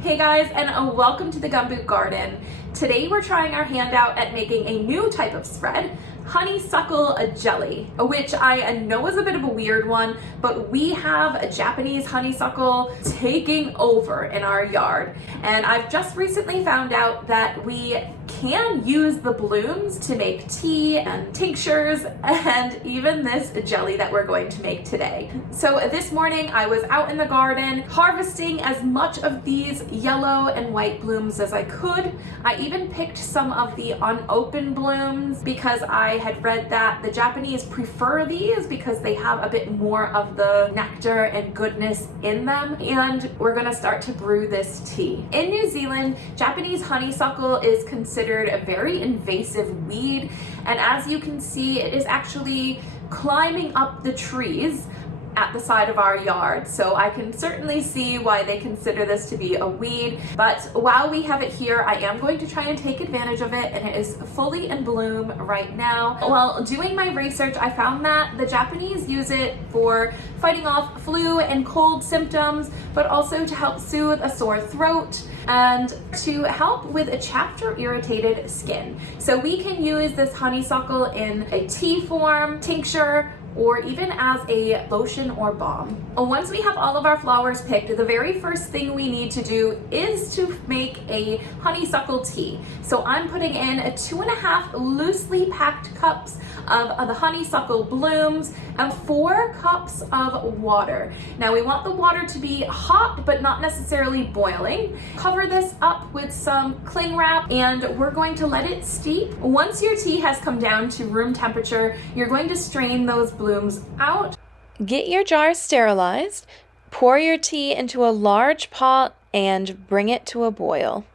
Hey guys, and welcome to the Gumboot garden. Today we're trying our hand out at making a new type of spread, Honeysuckle Jelly, which I know is a bit of a weird one, but we have a Japanese honeysuckle taking over in our yard. And I've just recently found out that we can use the blooms to make tea and tinctures and even this jelly that we're going to make today. So this morning I was out in the garden harvesting as much of these yellow and white blooms as I could. I even picked some of the unopened blooms because I had read that the Japanese prefer these because they have a bit more of the nectar and goodness in them. And we're gonna start to brew this tea. In New Zealand, Japanese honeysuckle is considered a very invasive weed, and as you can see, it is actually climbing up the trees at the side of our yard, so I can certainly see why they consider this to be a weed. But while we have it here, I am going to try and take advantage of it, and it is fully in bloom right now. While doing my research, I found that the Japanese use it for fighting off flu and cold symptoms, but also to help soothe a sore throat and to help with a chapped or irritated skin. So we can use this honeysuckle in a tea form, tincture, or even as a lotion or balm. Once we have all of our flowers picked, the very first thing we need to do is to make a honeysuckle tea. So I'm putting in 2.5 loosely packed cups of the honeysuckle blooms and 4 cups of water. Now we want the water to be hot but not necessarily boiling. Cover this up with some cling wrap and we're going to let it steep. Once your tea has come down to room temperature, you're going to strain those blooms out. Get your jars sterilized, pour your tea into a large pot, and bring it to a boil.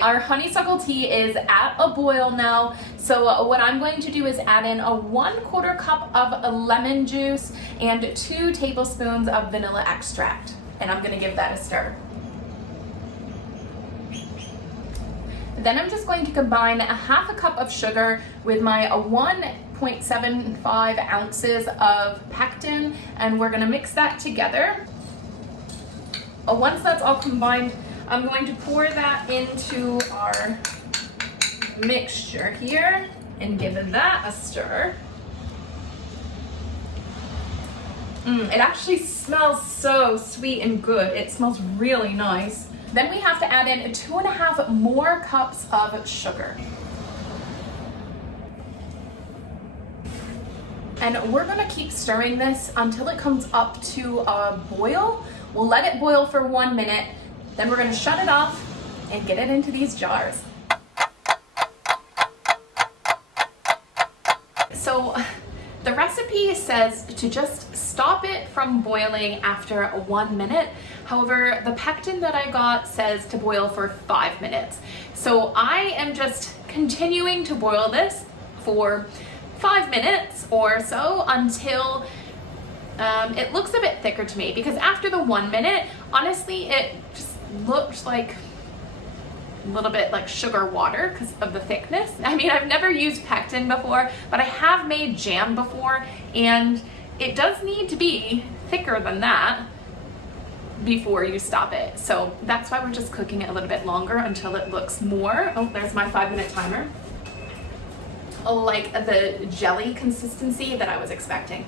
Our honeysuckle tea is at a boil now, so what I'm going to do is add in a 1/4 cup of lemon juice and 2 tablespoons of vanilla extract, and I'm going to give that a stir. Then I'm just going to combine 1/2 cup of sugar with my 1.75 ounces of pectin, and we're going to mix that together. Once that's all combined, I'm going to pour that into our mixture here and give that a stir. It actually smells so sweet and good. It smells really nice. Then we have to add in 2.5 more cups of sugar. And we're gonna keep stirring this until it comes up to a boil. We'll let it boil for 1 minute, then we're gonna shut it off and get it into these jars. So the recipe says to just stop it from boiling after 1 minute. However, the pectin that I got says to boil for 5 minutes. So I am just continuing to boil this for 5 minutes or so until it looks a bit thicker to me, because after the 1 minute, honestly, it just looked like a little bit like sugar water because of the thickness. I mean, I've never used pectin before, but I have made jam before, and it does need to be thicker than that before you stop it. So that's why we're just cooking it a little bit longer until it looks more, oh, there's my 5-minute timer, like the jelly consistency that I was expecting.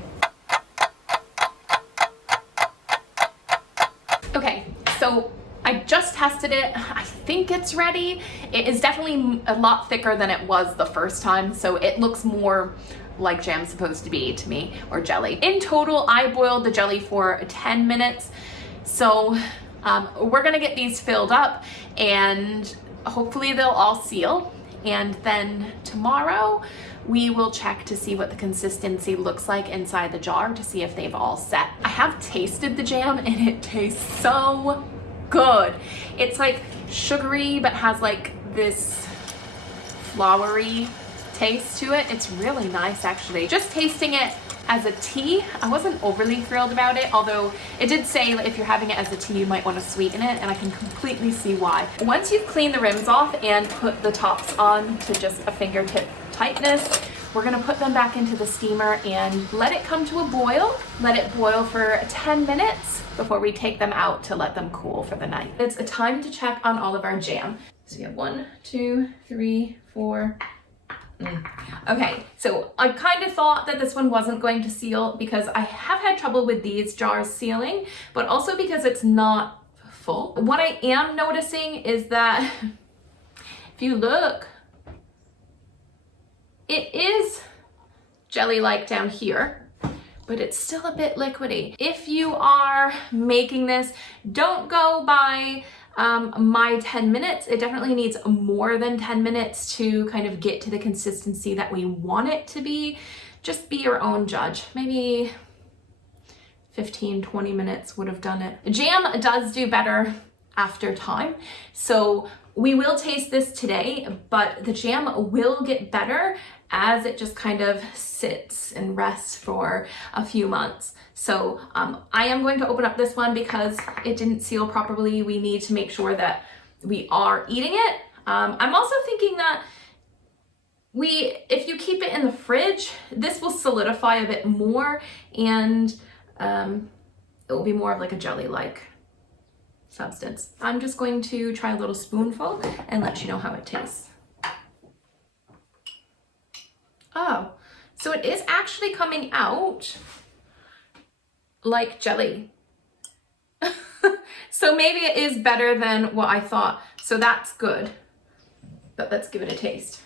Okay, so I just tested it. I think it's ready. It is definitely a lot thicker than it was the first time, so it looks more like jam's supposed to be to me, or jelly. In total, I boiled the jelly for 10 minutes. So we're gonna get these filled up and hopefully they'll all seal. And then tomorrow we will check to see what the consistency looks like inside the jar to see if they've all set. I have tasted the jam and it tastes so good. It's like sugary but has like this flowery taste to it. It's really nice actually. Just tasting it as a tea, I wasn't overly thrilled about it, although it did say if you're having it as a tea you might want to sweeten it, and I can completely see why. Once you've cleaned the rims off and put the tops on to just a fingertip tightness, we're gonna put them back into the steamer and let it come to a boil. Let it boil for 10 minutes before we take them out to let them cool for the night. It's a time to check on all of our jam. So we have 1, 2, 3, 4. Okay, so I kind of thought that this one wasn't going to seal because I have had trouble with these jars sealing, but also because it's not full. What I am noticing is that if you look, it is jelly-like down here, but it's still a bit liquidy. If you are making this, don't go by my 10 minutes. It definitely needs more than 10 minutes to kind of get to the consistency that we want it to be. Just be your own judge. Maybe 15, 20 minutes would have done it. Jam does do better after time. So we will taste this today, but the jam will get better as it just kind of sits and rests for a few months. So I am going to open up this one because it didn't seal properly. We need to make sure that we are eating it. I'm also thinking that if you keep it in the fridge, this will solidify a bit more and it will be more of like a jelly-like substance. I'm just going to try a little spoonful and let you know how it tastes. Oh, so it is actually coming out like jelly. So maybe it is better than what I thought. So that's good. But let's give it a taste.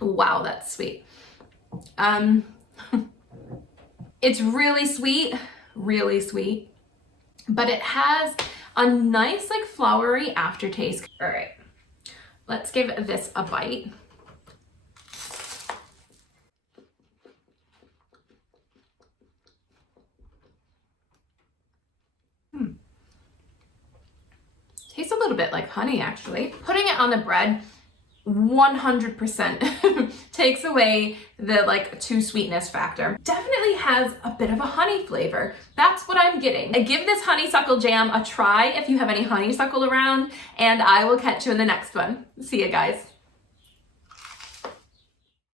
Wow, that's sweet. It's really sweet, but it has a nice like flowery aftertaste. All right, let's give this a bite. Tastes a little bit like honey, actually. Putting it on the bread 100% takes away the like too sweetness factor. Definitely has a bit of a honey flavor. That's what I'm getting. Give this honeysuckle jam a try if you have any honeysuckle around, and I will catch you in the next one. See you guys.